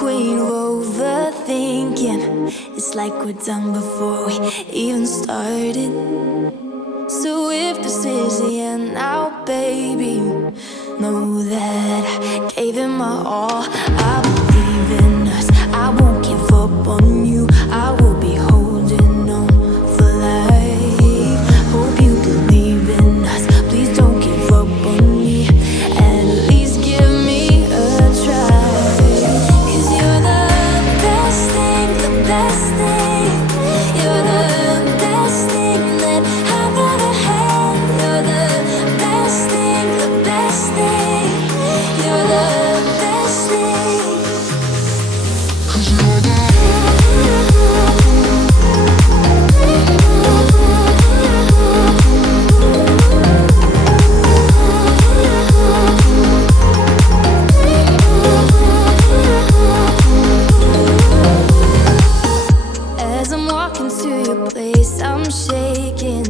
queen of overthinking. It's like we're done before we even started. So if this is the end now, baby, know that I gave it my all. I believe in us, I won't give up on you. I will be holding on for life. Hope you believe in us, please don't give up on me. At least give me a try. 'Cause you're the best thing, the best thing. You're the best thing that I've ever had. You're the best thing, the best thing. You're the best thing. 'Cause you're the As I'm walking to your place, I'm shaking.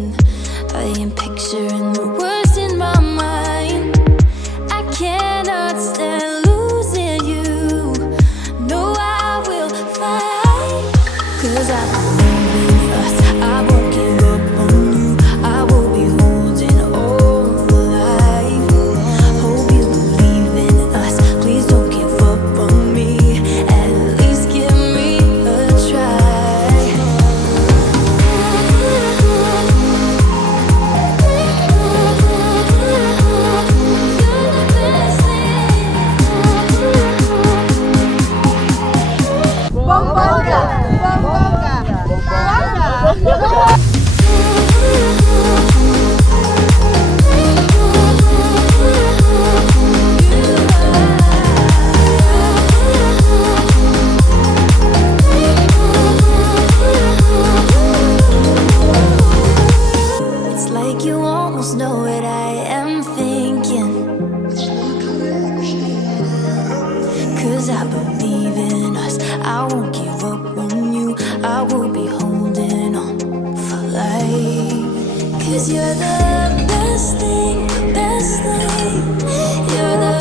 I am picturing the worst in my mind. I cannot stand losing you. No, I will fight. 'Cause I believe in us, I won't give up on you. I will be holding on for life. Hope you believe in us, please don't give up on me. At least give me a try. 'Cause I believe in us, I won't give up on you. I will be holding on for life. 'Cause you're the best thing, the best thing. You're the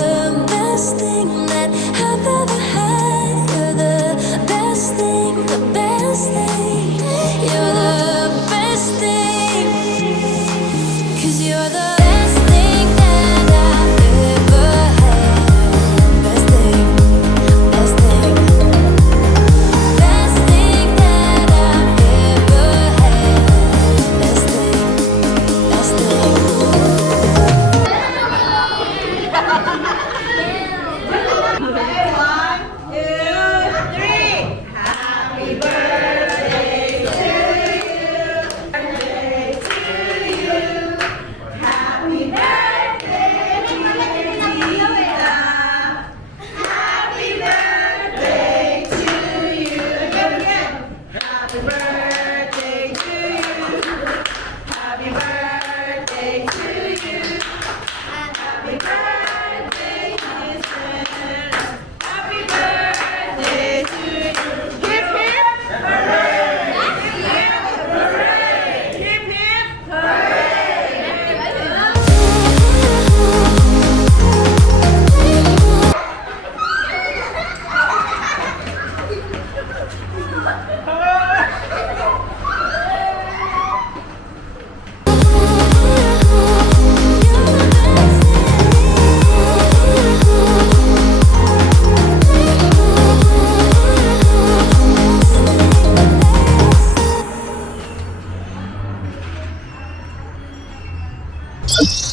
best thing that I've ever had. You're the best thing, the best thing. You're the best thing. 'Cause you're the best thing that I've ever had. Best thing, best thing. Best thing that I've ever had. Best thing, best thing. You